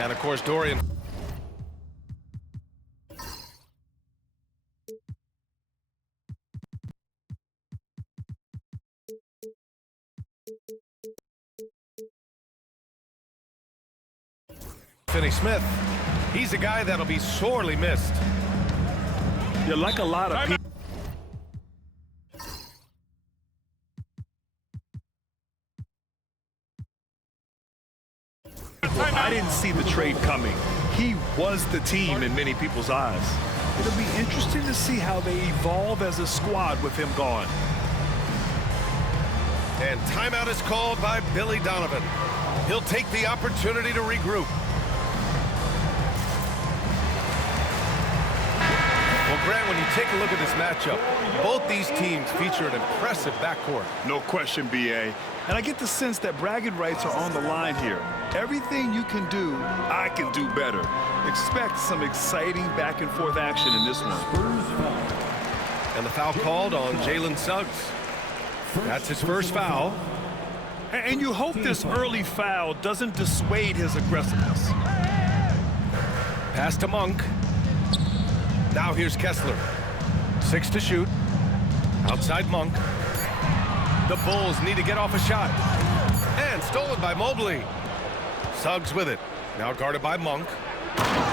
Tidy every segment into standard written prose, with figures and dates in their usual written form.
And of course, Dorian. Finney Smith, he's a guy that'll be sorely missed. Yeah, like a lot of people. I didn't see the trade coming. He was the team in many people's eyes. It'll be interesting to see how they evolve as a squad with him gone. And timeout is called by Billy Donovan. He'll take the opportunity to regroup. Well, Grant, when you take a look at this matchup, both these teams feature an impressive backcourt. No question, B.A. And I get the sense that bragging rights are on the line here. Everything you can do, I can do better. Expect some exciting back-and-forth action in this one. And the foul called on Jalen Suggs. That's his first foul. And you hope this early foul doesn't dissuade his aggressiveness. Pass to Monk. Now here's Kessler. 6 to shoot. Outside Monk. The Bulls need to get off a shot. And stolen by Mobley. Suggs with it. Now guarded by Monk.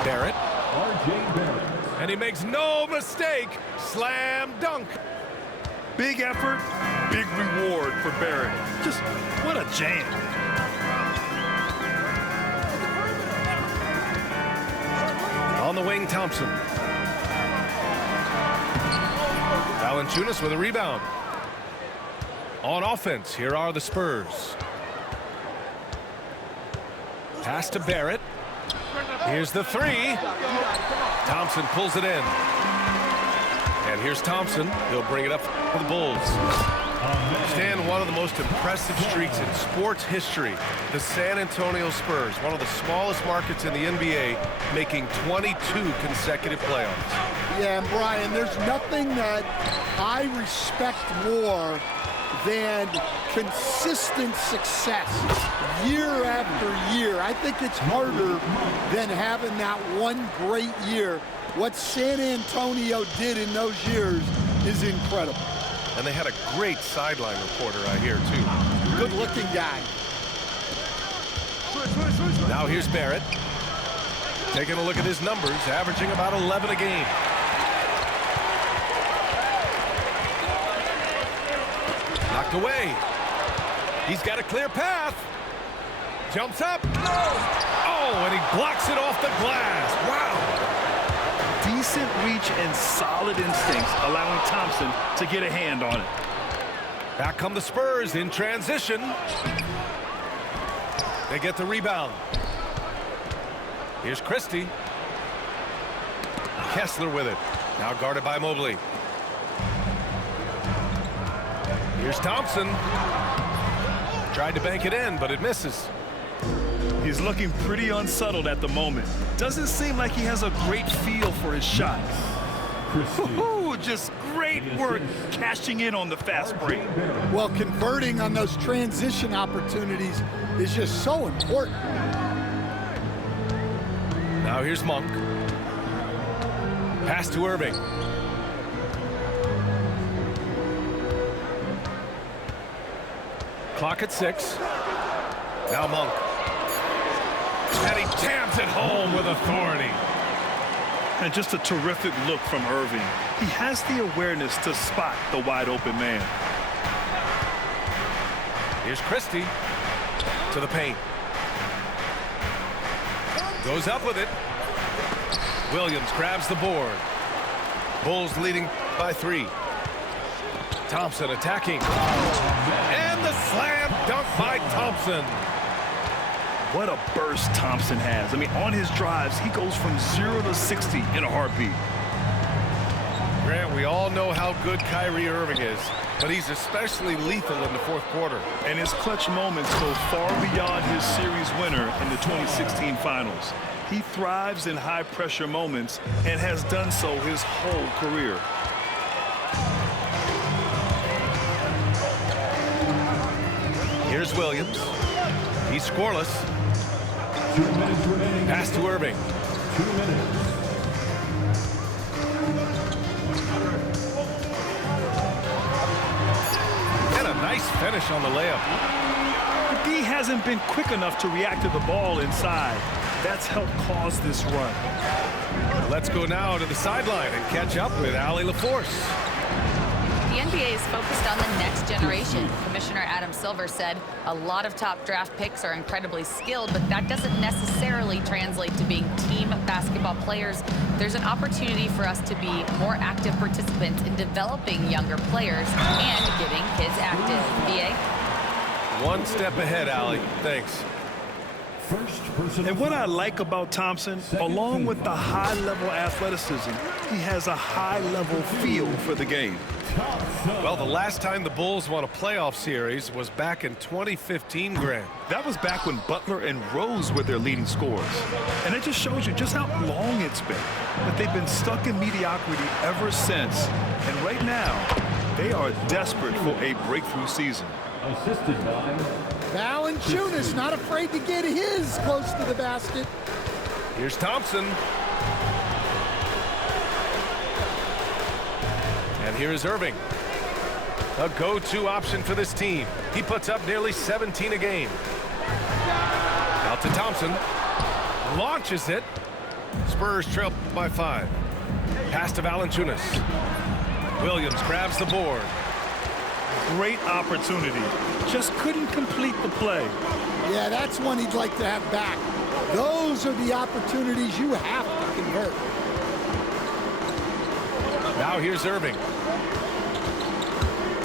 Barrett. And he makes no mistake. Slam dunk. Big effort, big reward for Barrett. Just what a jam. On the wing, Thompson. Valanciunas with a rebound. On offense, here are the Spurs. Pass to Barrett. Here's the three. Thompson pulls it in. And here's Thompson. He'll bring it up for the Bulls. Stan, one of the most impressive streaks in sports history. The San Antonio Spurs, one of the smallest markets in the NBA, making 22 consecutive playoffs. Yeah, and Brian, there's nothing that I respect more than consistent success year after year. I think it's harder than having that one great year. What San Antonio did in those years is incredible. And they had a great sideline reporter out here, too. Good-looking guy. Now here's Barrett. Taking a look at his numbers, averaging about 11 a game. Knocked away. He's got a clear path. Jumps up. Oh, and he blocks it off the glass. Wow. Decent reach and solid instincts, allowing Thompson to get a hand on it. Back come the Spurs in transition. They get the rebound. Here's Christie. Kessler with it. Now guarded by Mobley. Here's Thompson. Tried to bank it in, but it misses. He's looking pretty unsettled at the moment. Doesn't seem like he has a great feel for his shot. Just great work cashing in on the fast break. Well, converting on those transition opportunities is just so important. Now here's Monk. Pass to Irving. Clock at 6. Now Monk. And he jams it home with authority. And just a terrific look from Irving. He has the awareness to spot the wide open man. Here's Christie to the paint. Goes up with it. Williams grabs the board. Bulls leading by 3. Thompson attacking. And the slam dunk by Thompson. What a burst Thompson has. I mean, on his drives, he goes from 0 to 60 in a heartbeat. Grant, we all know how good Kyrie Irving is, but he's especially lethal in the fourth quarter. And his clutch moments go far beyond his series winner in the 2016 finals. He thrives in high-pressure moments and has done so his whole career. Here's Williams. He's scoreless. Pass to Irving. 2 minutes. And a nice finish on the layup. The D hasn't been quick enough to react to the ball inside. That's helped cause this run. Let's go now to the sideline and catch up with Allie LaForce. The NBA is focused on the next generation. Commissioner Adam Silver said a lot of top draft picks are incredibly skilled, but that doesn't necessarily translate to being team basketball players. There's an opportunity for us to be more active participants in developing younger players and getting kids active. VA? One step ahead, Allie. Thanks. And what I like about Thompson, along with the high-level athleticism, he has a high-level feel for the game. Well, the last time the Bulls won a playoff series was back in 2015, Grant. That was back when Butler and Rose were their leading scorers. And it just shows you just how long it's been. But they've been stuck in mediocrity ever since. And right now, they are desperate for a breakthrough season. Assisted by Valanciunas not afraid to get his close to the basket. Here's Thompson. And here is Irving. A go-to option for this team. He puts up nearly 17 a game. Out to Thompson. Launches it. Spurs trail by 5. Pass to Valanciunas. Williams grabs the board. Great opportunity. Just couldn't complete the play. Yeah, that's one he'd like to have back. Those are the opportunities you have to convert. Now here's Irving.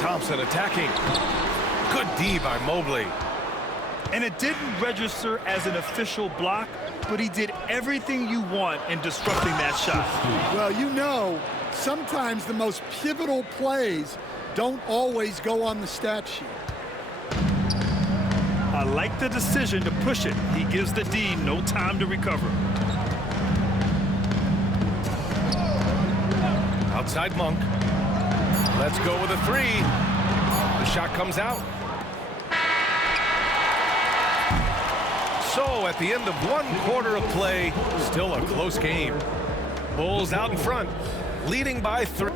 Thompson attacking. Good D by Mobley. And it didn't register as an official block, but he did everything you want in disrupting that shot. Well, you know, sometimes the most pivotal plays don't always go on the stat sheet. I like the decision to push it. He gives the D no time to recover. Outside Monk. Let's go with a 3. The shot comes out. So at the end of 1 quarter of play, still a close game. Bulls out in front, leading by 3.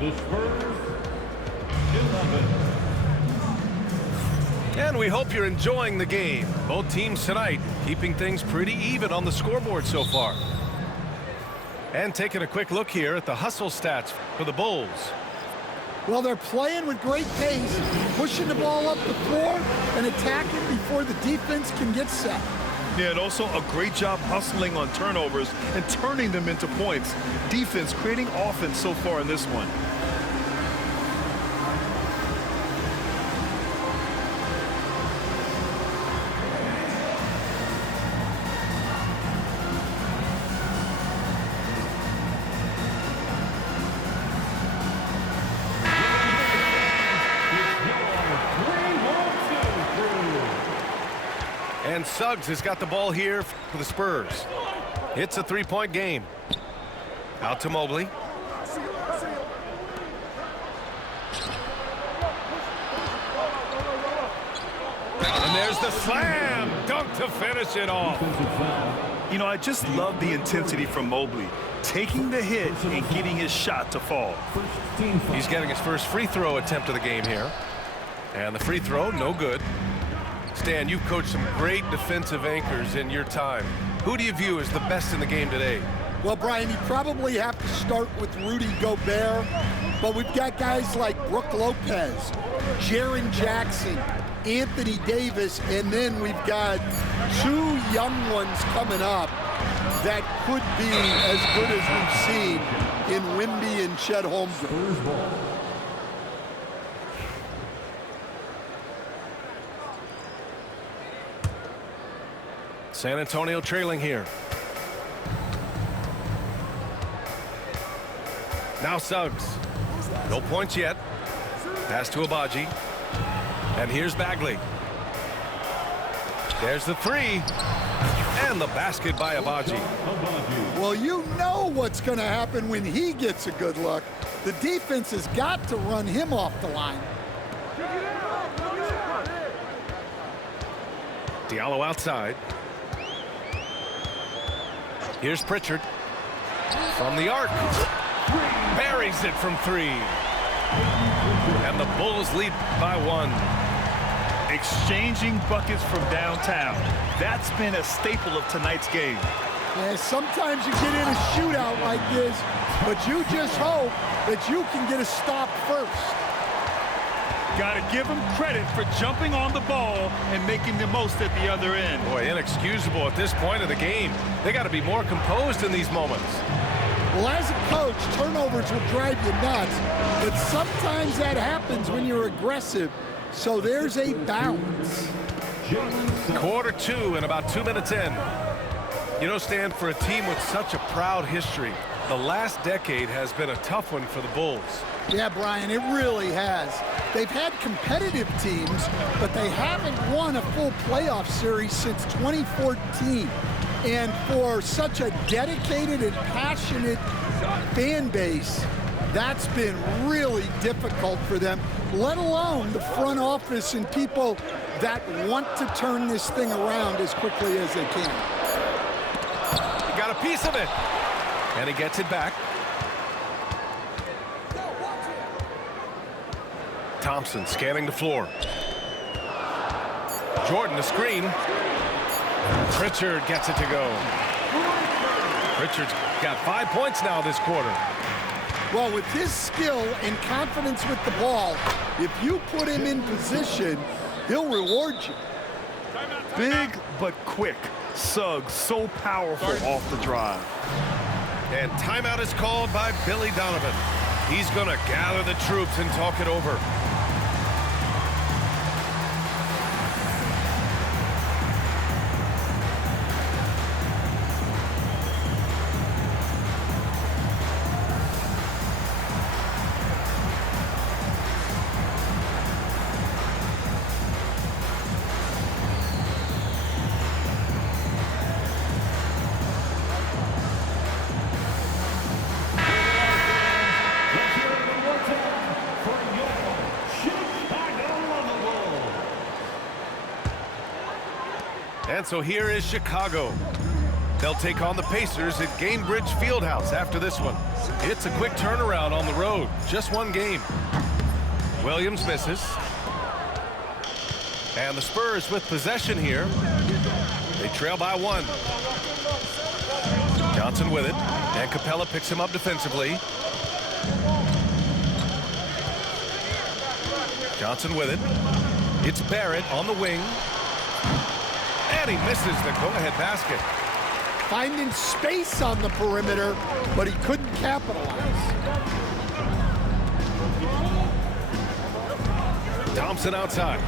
the Spurs 11. And we hope you're enjoying the game. Both teams tonight keeping things pretty even on the scoreboard so far. And taking a quick look here at the hustle stats for the Bulls. Well, they're playing with great pace, pushing the ball up the floor and attacking before the defense can get set. Yeah, and also a great job hustling on turnovers and turning them into points. Defense creating offense so far in this one. And Suggs has got the ball here for the Spurs. It's a 3-point game. Out to Mobley. And there's the slam dunk to finish it off. You know, I just love the intensity from Mobley, taking the hit and getting his shot to fall. He's getting his first free throw attempt of the game here. And the free throw, no good. Stan, you've coached some great defensive anchors in your time. Who do you view as the best in the game today? Well, Brian, you probably have to start with Rudy Gobert, but we've got guys like Brook Lopez, Jaren Jackson, Anthony Davis, and then we've got 2 young ones coming up that could be as good as we've seen in Wemby and Chet Holmgren. San Antonio trailing here. Now Suggs. No points yet. Pass to Abaji. And here's Bagley. There's the 3. And the basket by Abaji. Well, you know what's going to happen when he gets a good look. The defense has got to run him off the line. Diallo outside. Here's Pritchard. From the arc. Buries it from 3. And the Bulls lead by 1. Exchanging buckets from downtown. That's been a staple of tonight's game. Yeah, sometimes you get in a shootout like this, but you just hope that you can get a stop first. Got to give him credit for jumping on the ball and making the most at the other end. Boy, inexcusable at this point of the game. They got to be more composed in these moments. Well, as a coach, turnovers will drive you nuts, but sometimes that happens when you're aggressive. So there's a balance. Quarter 2 and about 2 minutes in. You know, Stan, for a team with such a proud history, the last decade has been a tough one for the Bulls. Yeah, Brian, it really has. They've had competitive teams, but they haven't won a full playoff series since 2014. And for such a dedicated and passionate fan base, that's been really difficult for them, let alone the front office and people that want to turn this thing around as quickly as they can. He got a piece of it, and he gets it back. Thompson scanning the floor. Jordan the screen. Pritchard gets it to go. Pritchard's got 5 points now this quarter. Well, with his skill and confidence with the ball, if you put him in position, he'll reward you. Big but quick. Suggs so powerful off the drive. And timeout is called by Billy Donovan. He's going to gather the troops and talk it over. And so here is Chicago. They'll take on the Pacers at Gainbridge Fieldhouse after this one. It's a quick turnaround on the road. Just one game. Williams misses. And the Spurs with possession here. They trail by 1. Johnson with it. And Capella picks him up defensively. Johnson with it. It's Barrett on the wing. And he misses the go-ahead basket. Finding space on the perimeter, but he couldn't capitalize. Thompson outside.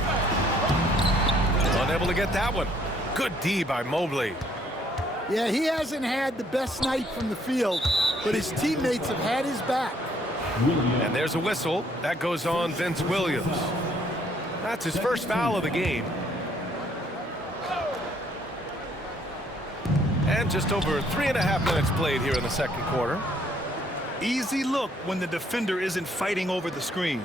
Unable to get that one. Good D by Mobley. Yeah, he hasn't had the best night from the field, but his teammates have had his back. And there's a whistle. That goes on Vince Williams. That's his first foul of the game. And just over 3.5 minutes played here in the second quarter. Easy look when the defender isn't fighting over the screen.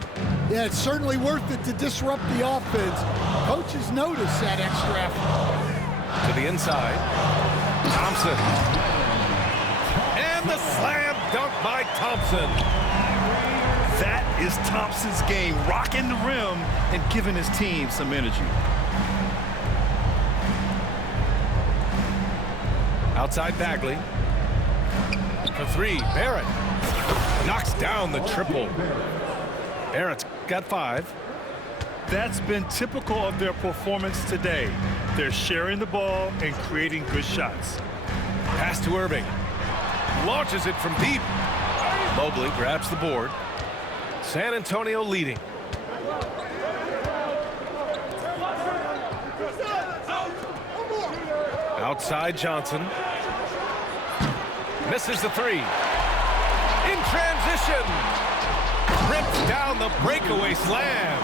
Yeah, it's certainly worth it to disrupt the offense. Coaches notice that extra effort. To the inside. Thompson. And the slam dunk by Thompson. That is Thompson's game, rocking the rim and giving his team some energy. Outside Bagley. For 3, Barrett. Knocks down the triple. Barrett's got 5. That's been typical of their performance today. They're sharing the ball and creating good shots. Pass to Irving. Launches it from deep. Mobley grabs the board. San Antonio leading. Outside Johnson. Misses the 3. In transition. Rips down the breakaway slam.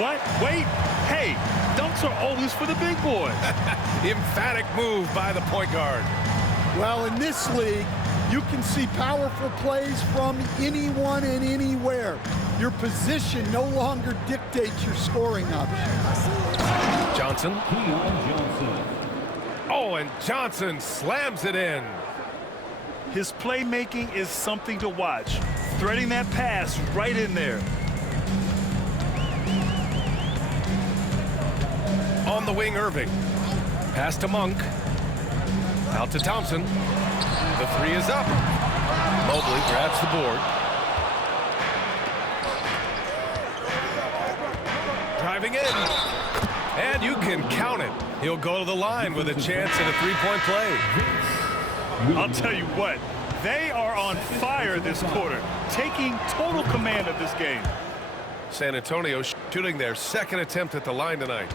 What? Wait. Hey, dunks are always for the big boys. Emphatic move by the point guard. Well, in this league, you can see powerful plays from anyone and anywhere. Your position no longer dictates your scoring options. Johnson. Keon Johnson. Oh, and Johnson slams it in. His playmaking is something to watch. Threading that pass right in there. On the wing, Irving. Pass to Monk. Out to Thompson. The three is up. Mobley grabs the board. Driving in. And you can count it. He'll go to the line with a chance at a three-point play. I'll tell you what, they are on fire this quarter, taking total command of this game. San Antonio shooting their second attempt at the line tonight.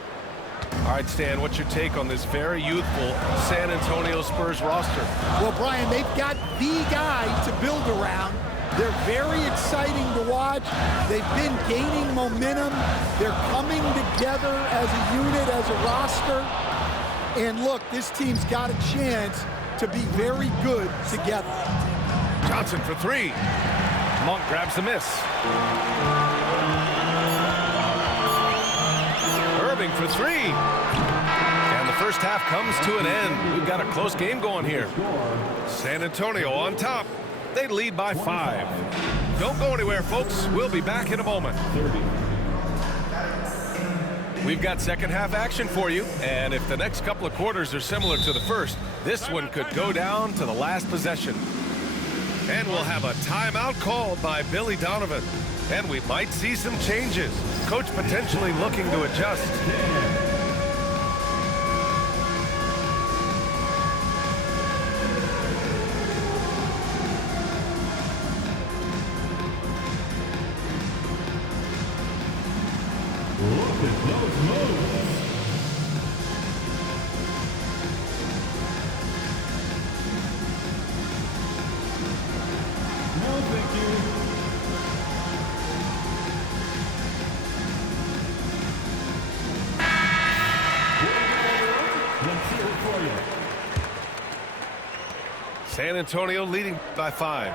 All right, Stan, what's your take on this very youthful San Antonio Spurs roster? Well, Brian, they've got the guy to build around. They're very exciting to watch. They've been gaining momentum. They're coming together as a unit, as a roster. And look, this team's got a chance to be very good together. Johnson for three. Monk grabs the miss. Irving for three. And the first half comes to an end. We've got a close game going here. San Antonio on top. They lead by 5. Don't go anywhere, folks. We'll be back in a moment. 30. We've got second half action for you, and if the next couple of quarters are similar to the first, this one could go down to the last possession. And we'll have a timeout called by Billy Donovan, and we might see some changes. Coach potentially looking to adjust. Look at those moves. No, thank you. Let's hear it for you. San Antonio leading by 5.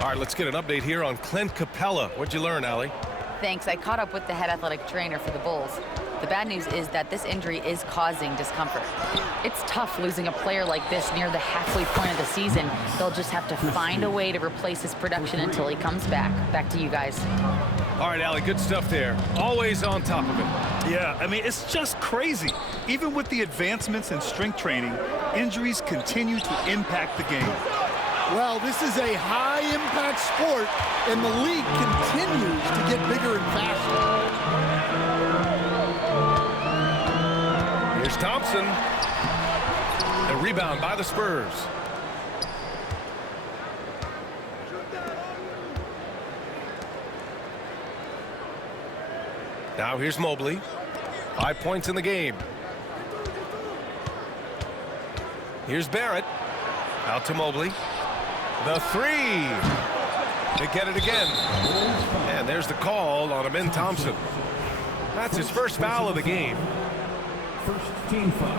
All right, let's get an update here on Clint Capella. What'd you learn, Allie? Thanks. I caught up with the head athletic trainer for the Bulls. The bad news is that this injury is causing discomfort. It's tough losing a player like this near the halfway point of the season. They'll just have to find a way to replace his production until he comes back. Back to you guys. All right, Allie, good stuff there. Always on top of it. Yeah, I mean, it's just crazy. Even with the advancements in strength training, injuries continue to impact the game. Well, this is a high-impact sport, and the league continues to get bigger and faster. Here's Thompson. The rebound by the Spurs. Now here's Mobley. 5 points in the game. Here's Barrett. Out to Mobley. The three. They get it again. And there's the call on Amin Thompson. That's his first foul of the game. First team foul.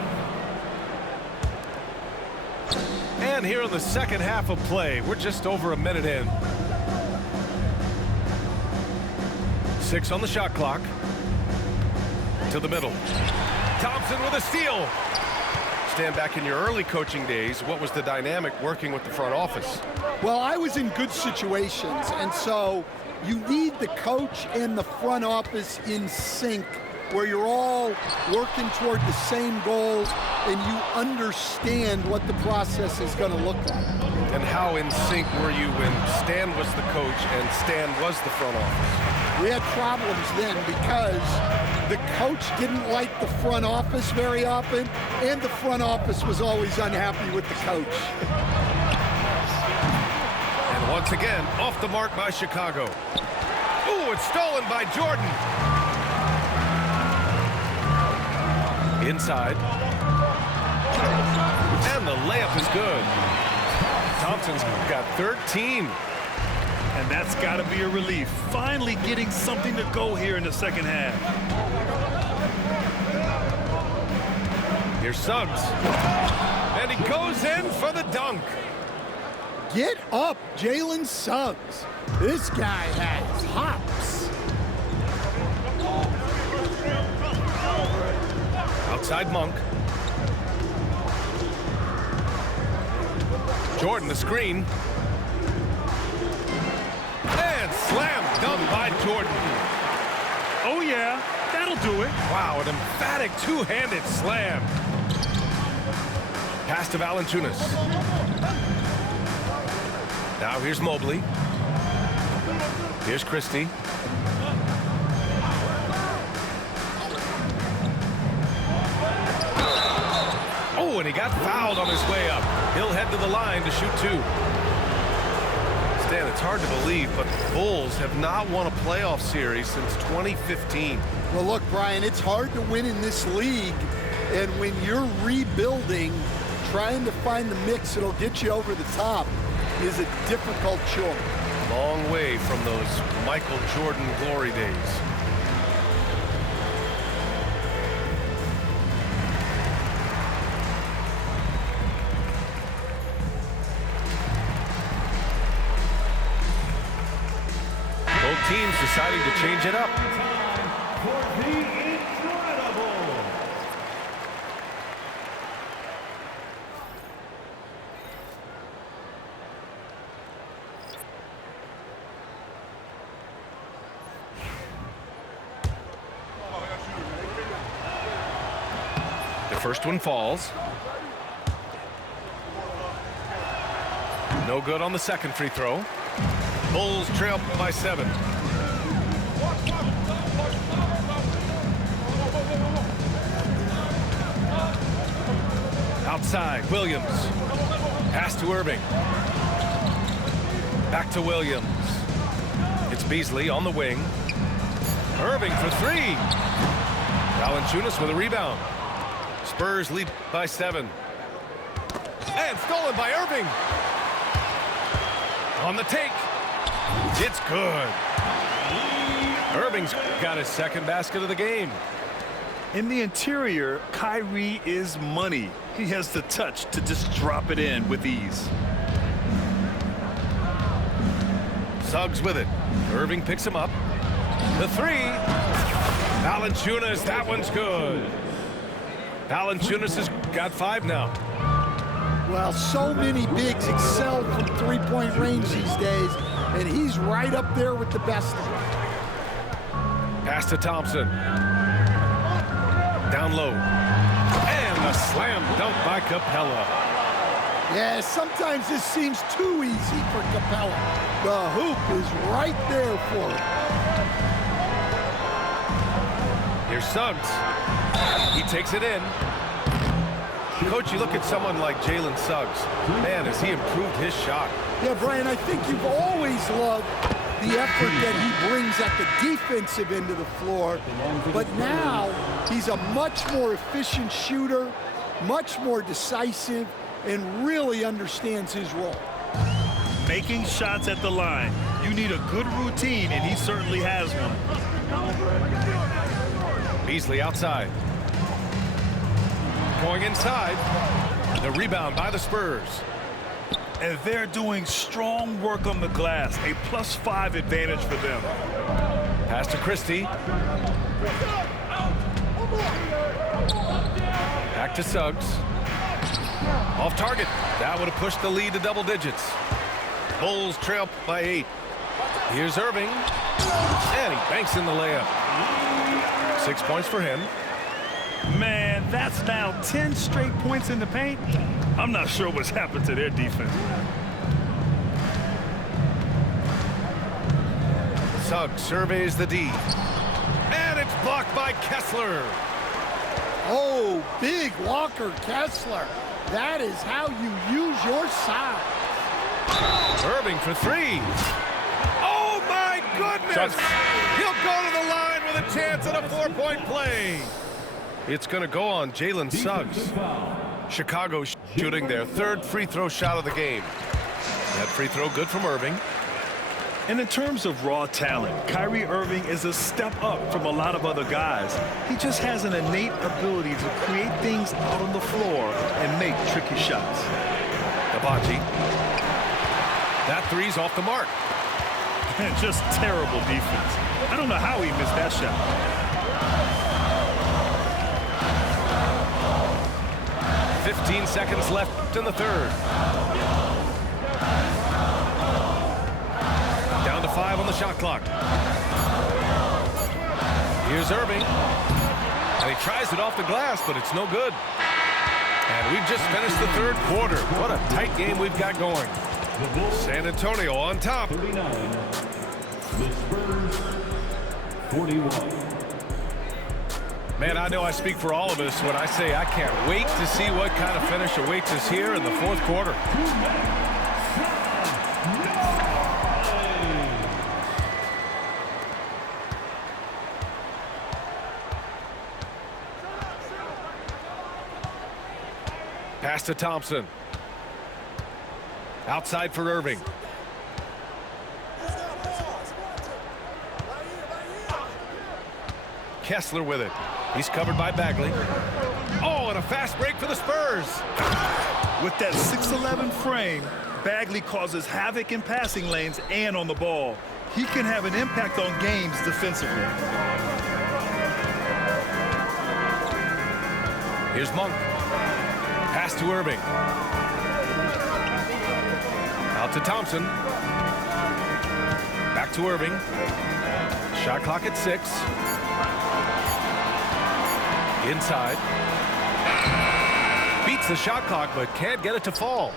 And here in the second half of play, we're just over a minute in. 6 on the shot clock. To the middle. Thompson with a steal. Stand back in your early coaching days, what was the dynamic working with the front office? Well, I was in good situations, and so you need the coach and the front office in sync, where you're all working toward the same goals and you understand what the process is going to look like. And how in sync were you when Stan was the coach and Stan was the front office? We had problems then because the coach didn't like the front office very often, and the front office was always unhappy with the coach. And once again, off the mark by Chicago. Ooh, it's stolen by Jordan. Inside. And the layup is good. Thompson's got 13. And that's got to be a relief. Finally getting something to go here in the second half. Here's Suggs. And he goes in for the dunk. Get up, Jalen Suggs. This guy has hops. outside Monk. Jordan, the screen. And slam dunk by Jordan. Oh, yeah, that'll do it. Wow, an emphatic two-handed slam. Pass to Valanciunas. Now here's Mobley. Here's Christie. Oh, and he got fouled on his way up. He'll head to the line to shoot two. Stan, it's hard to believe, but the Bulls have not won a playoff series since 2015. Well, look, Brian, it's hard to win in this league. And when you're rebuilding, trying to find the mix that'll get you over the top is a difficult chore. Long way from those Michael Jordan glory days. Both teams deciding to change it up. For the Incredible. The first one falls. No good on the second free throw. Bulls trail by 7. Outside, Williams. Pass to Irving. Back to Williams. It's Beasley on the wing. Irving for 3. Valanciunas with a rebound. Spurs lead by 7. And stolen by Irving. On the take. It's good. Irving's got his second basket of the game. In the interior, Kyrie is money. He has the touch to just drop it in with ease. Suggs with it. Irving picks him up. The 3. Valanciunas, that one's good. Valanciunas has got 5 now. Well, so many bigs excel from three-point range these days, and he's right up there with the best of them. Pass to Thompson. Down low. And a slam dunk by Capella. Yeah, sometimes this seems too easy for Capella. The hoop is right there for him. Here's Suggs. He takes it in. Coach, you look at someone like Jalen Suggs. Man, has he improved his shot. Yeah, Brian, I think you've always loved the effort that he brings at the defensive end of the floor. But now he's a much more efficient shooter, much more decisive, and really understands his role. Making shots at the line. You need a good routine, and he certainly has one. Beasley outside. Going inside. The rebound by the Spurs. And they're doing strong work on the glass. A +5 advantage for them. Pass to Christie. Back to Suggs. Off target. That would have pushed the lead to double digits. Bulls trail by 8. Here's Irving. And he banks in the layup. 6 points for him. Man, that's now 10 straight points in the paint. I'm not sure what's happened to their defense. Suggs surveys the D. And it's blocked by Kessler. Oh, big Walker Kessler. That is how you use your size. Irving for 3. Oh, my goodness! He'll go to the line with a chance at a 4-point play. It's going to go on Jalen Suggs. Chicago shooting their 3rd free throw shot of the game. That free throw good from Irving. And in terms of raw talent, Kyrie Irving is a step up from a lot of other guys. He just has an innate ability to create things out on the floor and make tricky shots. Hibachi. That 3's off the mark. And just terrible defense. I don't know how he missed that shot. 15 seconds left in the third. Down to 5 on the shot clock. Here's Irving. And he tries it off the glass, but it's no good. And we've just finished the third quarter. What a tight game we've got going. San Antonio on top. 39. The Spurs, 41. Man, I know I speak for all of us when I say I can't wait to see what kind of finish awaits us here in the fourth quarter. Pass to Thompson. Outside for Irving. Kessler with it. He's covered by Bagley. Oh, and a fast break for the Spurs. With that 6'11" frame, Bagley causes havoc in passing lanes and on the ball. He can have an impact on games defensively. Here's Monk. Pass to Irving. Out to Thompson. Back to Irving. Shot clock at 6. Inside. Beats the shot clock, but can't get it to fall.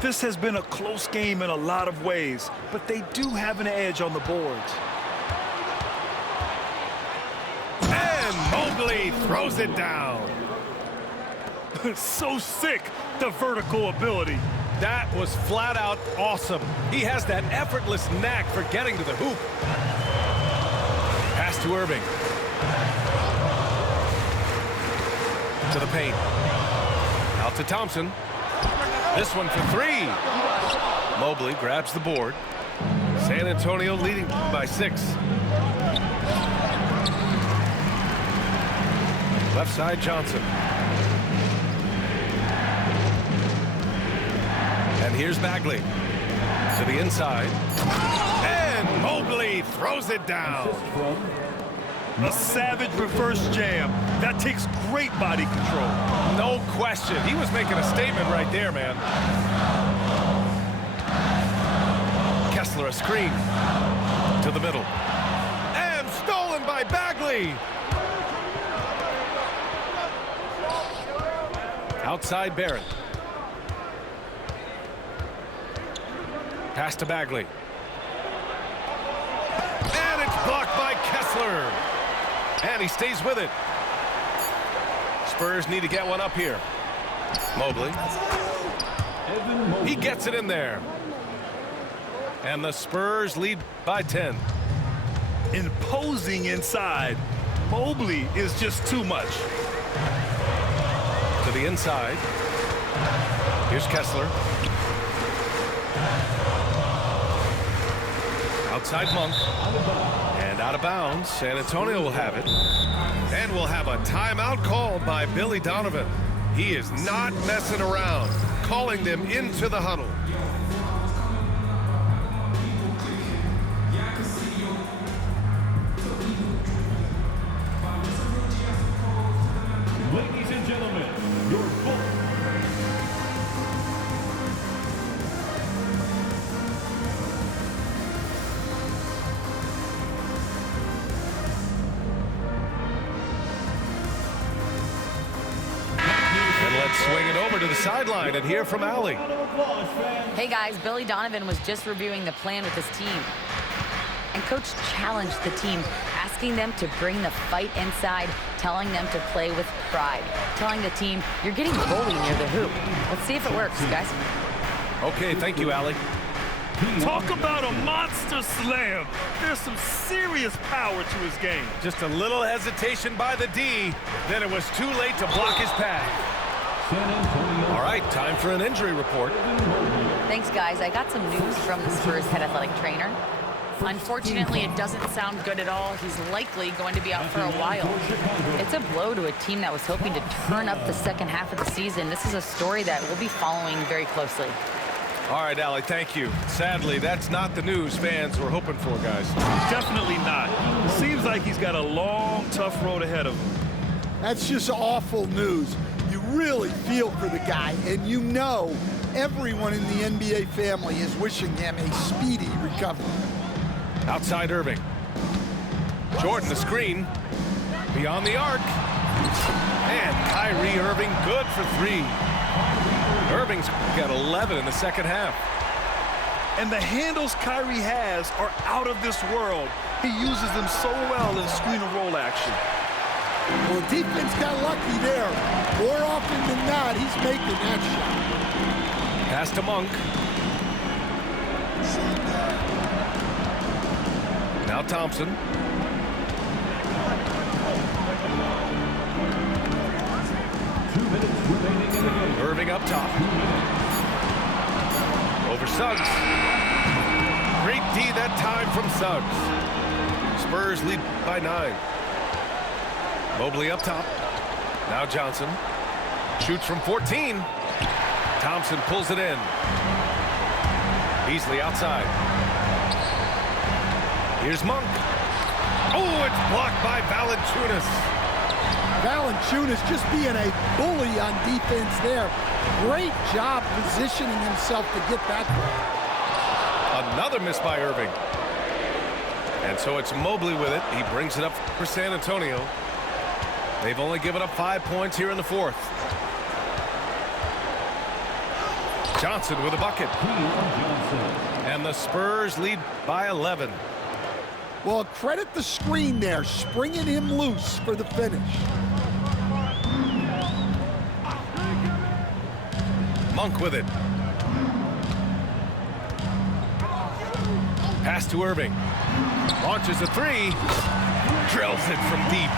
This has been a close game in a lot of ways, but they do have an edge on the boards. And Mobley throws it down. So sick, the vertical ability. That was flat out awesome. He has that effortless knack for getting to the hoop. Pass to Irving. To the paint. Out to Thompson. This one for 3. Mobley grabs the board. San Antonio leading by 6. Left side, Johnson. And here's Bagley. To the inside. And Mobley throws it down. A savage reverse jam. That takes great body control. No question. He was making a statement right there, man. Kessler a screen. To the middle. And stolen by Bagley. Outside Barrett. Pass to Bagley. And it's blocked by Kessler. And he stays with it. Spurs need to get one up here. Mobley. He gets it in there. And the Spurs lead by 10. Imposing inside. Mobley is just too much. To the inside. Here's Kessler. Outside Monk. And out of bounds. San Antonio will have it. And we'll have a timeout called by Billy Donovan. He is not messing around, calling them into the huddle. Ladies and gentlemen, your Swing it over to the sideline and hear from Allie. Hey guys, Billy Donovan was just reviewing the plan with his team. And coach challenged the team, asking them to bring the fight inside, telling them to play with pride, telling the team, you're getting bullied near the hoop. Let's see if it works, guys. Okay, thank you, Allie. Talk about a monster slam. There's some serious power to his game. Just a little hesitation by the D, then it was too late to block his path. All right, time for an injury report. Thanks, guys. I got some news from the Spurs head athletic trainer. Unfortunately, it doesn't sound good at all. He's likely going to be out for a while. It's a blow to a team that was hoping to turn up the second half of the season. This is a story that we'll be following very closely. All right, Allie, thank you. Sadly, that's not the news fans were hoping for, guys. Definitely not. Seems like he's got a long, tough road ahead of him. That's just awful news. You really feel for the guy, and you know everyone in the NBA family is wishing him a speedy recovery. Outside Irving. Jordan the screen. Beyond the arc. And Kyrie Irving good for 3. Irving's got 11 in the second half. And the handles Kyrie has are out of this world. He uses them so well in screen and roll action. Well, defense got lucky there. More often than not, he's making that shot. Pass to Monk. Now Thompson. Irving up top. Over Suggs. Great D that time from Suggs. Spurs lead by 9. Mobley up top. Now Johnson. Shoots from 14. Thompson pulls it in. Beasley outside. Here's Monk. Oh, it's blocked by Valanciunas. Valanciunas just being a bully on defense there. Great job positioning himself to get that ball. Another miss by Irving. And so it's Mobley with it. He brings it up for San Antonio. They've only given up 5 points here in the 4th. Johnson with a bucket. And the Spurs lead by 11. Well, credit the screen there, springing him loose for the finish. Monk with it. Pass to Irving. Launches a 3. Drills it from deep.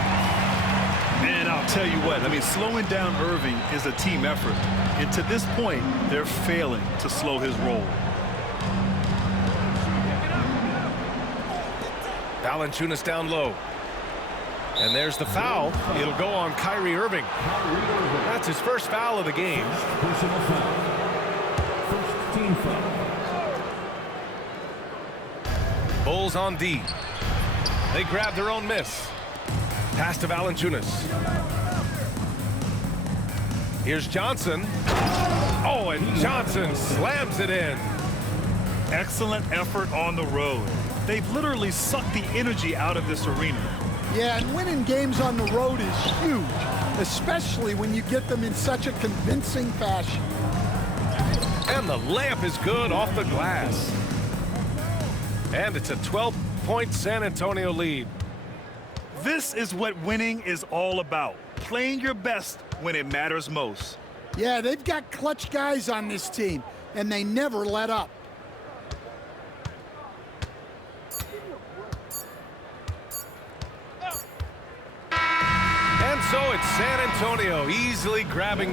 And I'll tell you what, I mean, slowing down Irving is a team effort. And to this point, they're failing to slow his roll. Valanciunas down low. And there's the foul. It'll go on Kyrie Irving. That's his first foul of the game. Personal foul. First team foul. Bulls on D. They grab their own miss. Pass to Valanciunas. Here's Johnson. Oh, and Johnson slams it in. Excellent effort on the road. They've literally sucked the energy out of this arena. Yeah, and winning games on the road is huge, especially when you get them in such a convincing fashion. And the layup is good off the glass. And it's a 12-point San Antonio lead. This is what winning is all about. Playing your best when it matters most. Yeah, they've got clutch guys on this team, and they never let up. And so it's San Antonio easily grabbing the